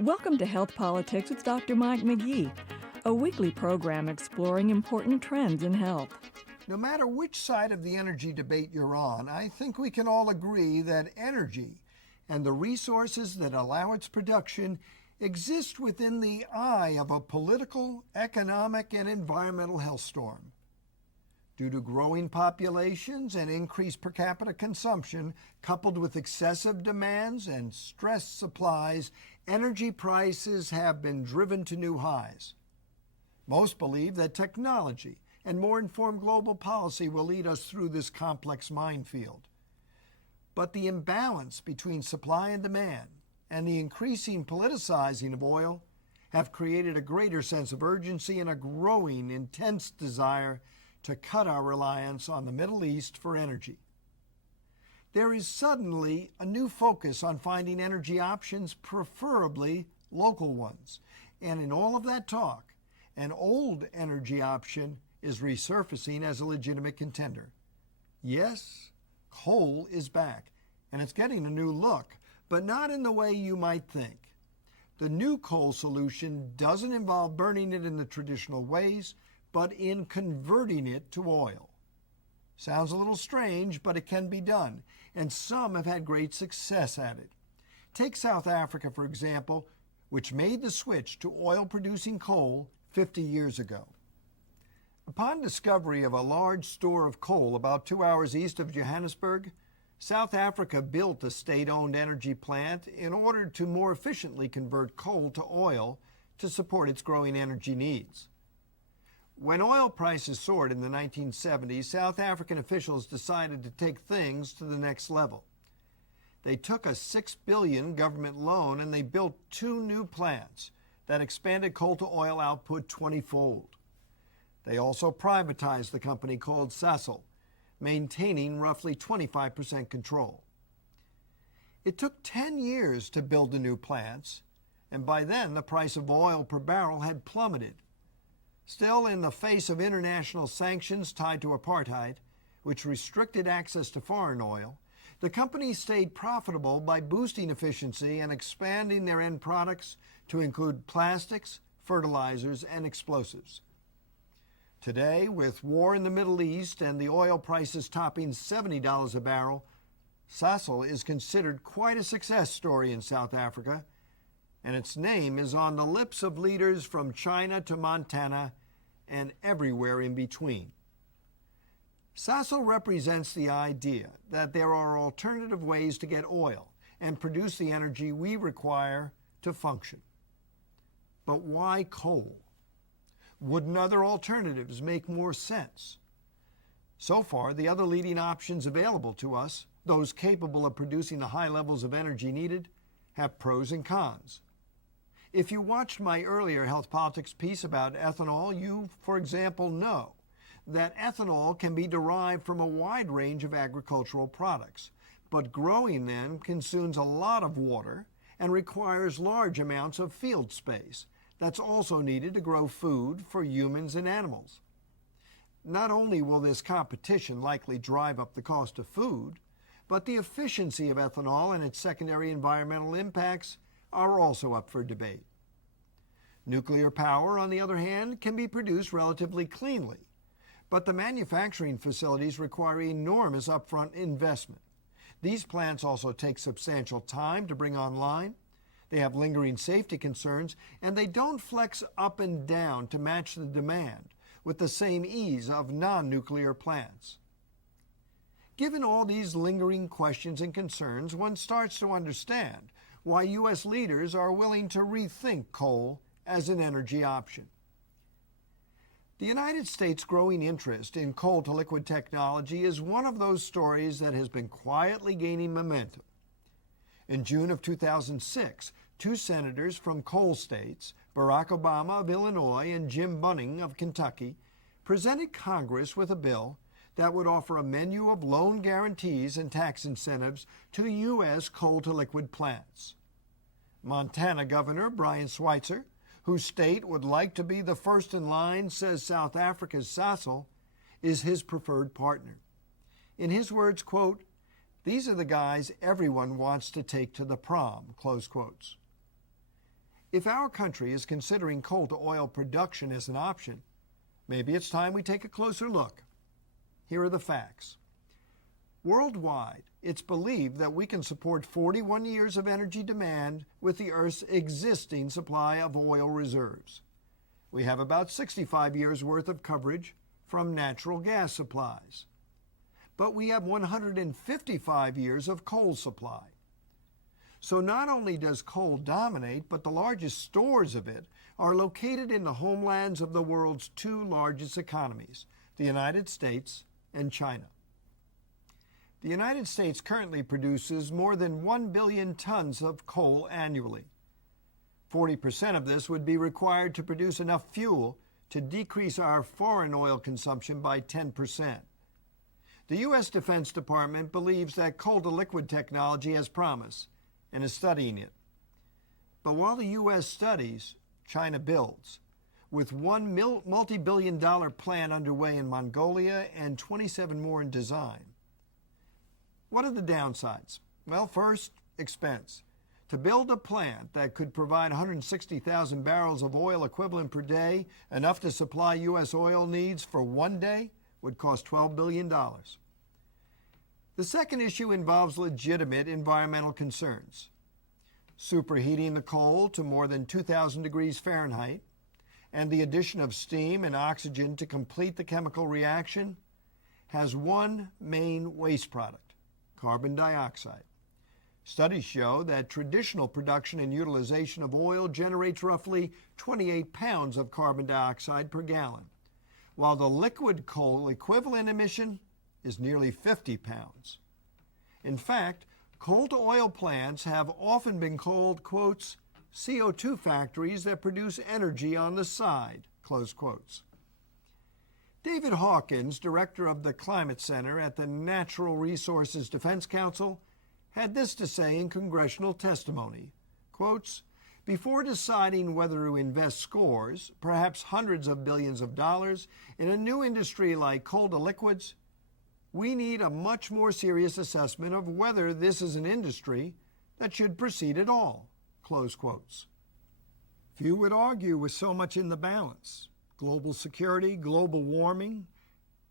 Welcome to Health Politics with Dr. Mike McGee, a weekly program exploring important trends in health. No matter which side of the energy debate you're on, I think we can all agree that energy and the resources that allow its production exist within the eye of a political, economic, and environmental hellstorm. Due to growing populations and increased per capita consumption, coupled with excessive demands and stressed supplies, energy prices have been driven to new highs. Most believe that technology and more informed global policy will lead us through this complex minefield. But the imbalance between supply and demand and the increasing politicizing of oil have created a greater sense of urgency and a growing, intense desire to cut our reliance on the Middle East for energy. There is suddenly a new focus on finding energy options, preferably local ones. And in all of that talk, an old energy option is resurfacing as a legitimate contender. Yes, coal is back, and it's getting a new look, but not in the way you might think. The new coal solution doesn't involve burning it in the traditional ways, but in converting it to oil. Sounds a little strange, but it can be done, and some have had great success at it. Take South Africa, for example, which made the switch to oil-producing coal 50 years ago. Upon discovery of a large store of coal about 2 hours east of Johannesburg, South Africa built a state-owned energy plant in order to more efficiently convert coal to oil to support its growing energy needs. When oil prices soared in the 1970s, South African officials decided to take things to the next level. They took a $6 billion government loan and they built 2 new plants that expanded coal to oil output 20-fold. They also privatized the company called Sasol, maintaining roughly 25% control. It took 10 years to build the new plants, and by then the price of oil per barrel had plummeted. Still, in the face of international sanctions tied to apartheid, which restricted access to foreign oil, the company stayed profitable by boosting efficiency and expanding their end products to include plastics, fertilizers, and explosives. Today, with war in the Middle East and the oil prices topping $70 a barrel, Sasol is considered quite a success story in South Africa, and its name is on the lips of leaders from China to Montana and everywhere in between. Sasol represents the idea that there are alternative ways to get oil and produce the energy we require to function. But why coal? Wouldn't other alternatives make more sense? So far, the other leading options available to us, those capable of producing the high levels of energy needed, have pros and cons. If you watched my earlier Health Politics piece about ethanol, you, for example, know that ethanol can be derived from a wide range of agricultural products, but growing them consumes a lot of water and requires large amounts of field space that's also needed to grow food for humans and animals. Not only will this competition likely drive up the cost of food, but the efficiency of ethanol and its secondary environmental impacts are also up for debate. Nuclear power, on the other hand, can be produced relatively cleanly, but the manufacturing facilities require enormous upfront investment. These plants also take substantial time to bring online. They have lingering safety concerns, and they don't flex up and down to match the demand with the same ease of non-nuclear plants. Given all these lingering questions and concerns, one starts to understand why U.S. leaders are willing to rethink coal as an energy option. The United States' growing interest in coal-to-liquid technology is one of those stories that has been quietly gaining momentum. In June of 2006, 2 senators from coal states, Barack Obama of Illinois and Jim Bunning of Kentucky, presented Congress with a bill that would offer a menu of loan guarantees and tax incentives to U.S. coal-to-liquid plants. Montana Governor Brian Schweitzer, whose state would like to be the first in line, says South Africa's Sasol is his preferred partner. In his words, quote, These are the guys everyone wants to take to the prom, close quotes. If our country is considering coal to oil production as an option, maybe it's time we take a closer look. Here are the facts. Worldwide, it's believed that we can support 41 years of energy demand with the Earth's existing supply of oil reserves. We have about 65 years' worth of coverage from natural gas supplies. But we have 155 years of coal supply. So not only does coal dominate, but the largest stores of it are located in the homelands of the world's two largest economies, the United States and China. The United States currently produces more than 1 billion tons of coal annually. 40% of this would be required to produce enough fuel to decrease our foreign oil consumption by 10%. The U.S. Defense Department believes that coal-to-liquid technology has promise and is studying it. But while the U.S. studies, China builds, with one multi-billion-dollar plant underway in Mongolia and 27 more in design. What are the downsides? Well, first, expense. To build a plant that could provide 160,000 barrels of oil equivalent per day, enough to supply U.S. oil needs for one day, would cost $12 billion. The second issue involves legitimate environmental concerns. Superheating the coal to more than 2,000 degrees Fahrenheit and the addition of steam and oxygen to complete the chemical reaction has one main waste product, carbon dioxide. Studies show that traditional production and utilization of oil generates roughly 28 pounds of carbon dioxide per gallon, while the liquid coal equivalent emission is nearly 50 pounds. In fact, coal-to-oil plants have often been called, quotes, CO2 factories that produce energy on the side, close quotes. David Hawkins, director of the Climate Center at the Natural Resources Defense Council, had this to say in congressional testimony, quotes, before deciding whether to invest scores, perhaps hundreds of billions of dollars, in a new industry like coal-to-liquids, we need a much more serious assessment of whether this is an industry that should proceed at all, close quotes. Few would argue with so much in the balance: global security, global warming,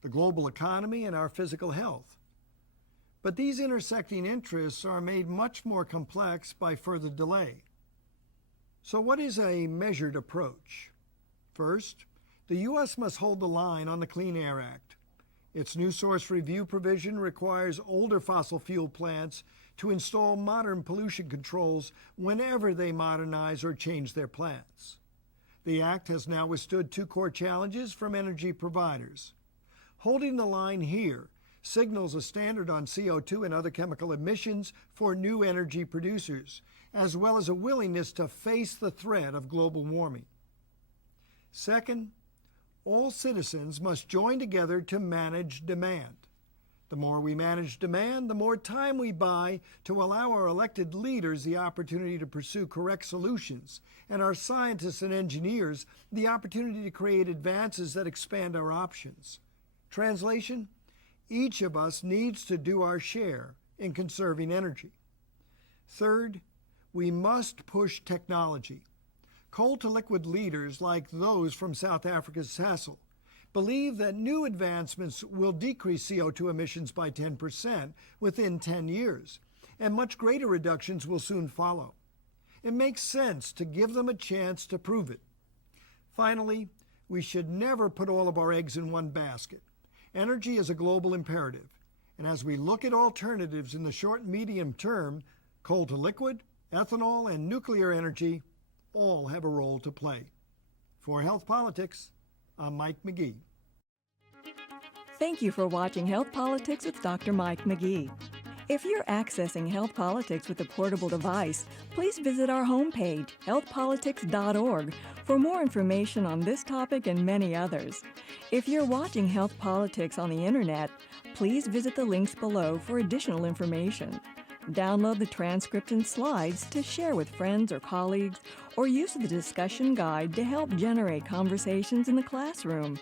the global economy, and our physical health. But these intersecting interests are made much more complex by further delay. So what is a measured approach? First, the U.S. must hold the line on the Clean Air Act. Its new source review provision requires older fossil fuel plants to install modern pollution controls whenever they modernize or change their plants. The act has now withstood two core challenges from energy providers. Holding the line here signals a standard on CO2 and other chemical emissions for new energy producers, as well as a willingness to face the threat of global warming. Second, all citizens must join together to manage demand. The more we manage demand, the more time we buy to allow our elected leaders the opportunity to pursue correct solutions, and our scientists and engineers the opportunity to create advances that expand our options. Translation: each of us needs to do our share in conserving energy. Third, we must push technology. Coal-to-liquid leaders like those from South Africa's Sasol believe that new advancements will decrease CO2 emissions by 10% within 10 years, and much greater reductions will soon follow. It makes sense to give them a chance to prove it. Finally, we should never put all of our eggs in one basket. Energy is a global imperative, and as we look at alternatives in the short and medium term, coal-to-liquid, ethanol, and nuclear energy all have a role to play. For Health Politics, I'm Mike McGee. Thank you for watching Health Politics with Dr. Mike McGee. If you're accessing Health Politics with a portable device, please visit our homepage, healthpolitics.org, for more information on this topic and many others. If you're watching Health Politics on the Internet, please visit the links below for additional information. Download the transcript and slides to share with friends or colleagues, or use the discussion guide to help generate conversations in the classroom.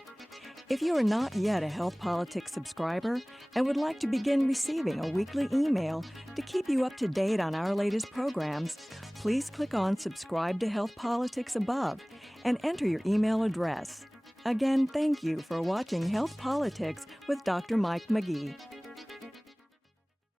If you are not yet a Health Politics subscriber and would like to begin receiving a weekly email to keep you up to date on our latest programs, please click on Subscribe to Health Politics above and enter your email address. Again, thank you for watching Health Politics with Dr. Mike McGee.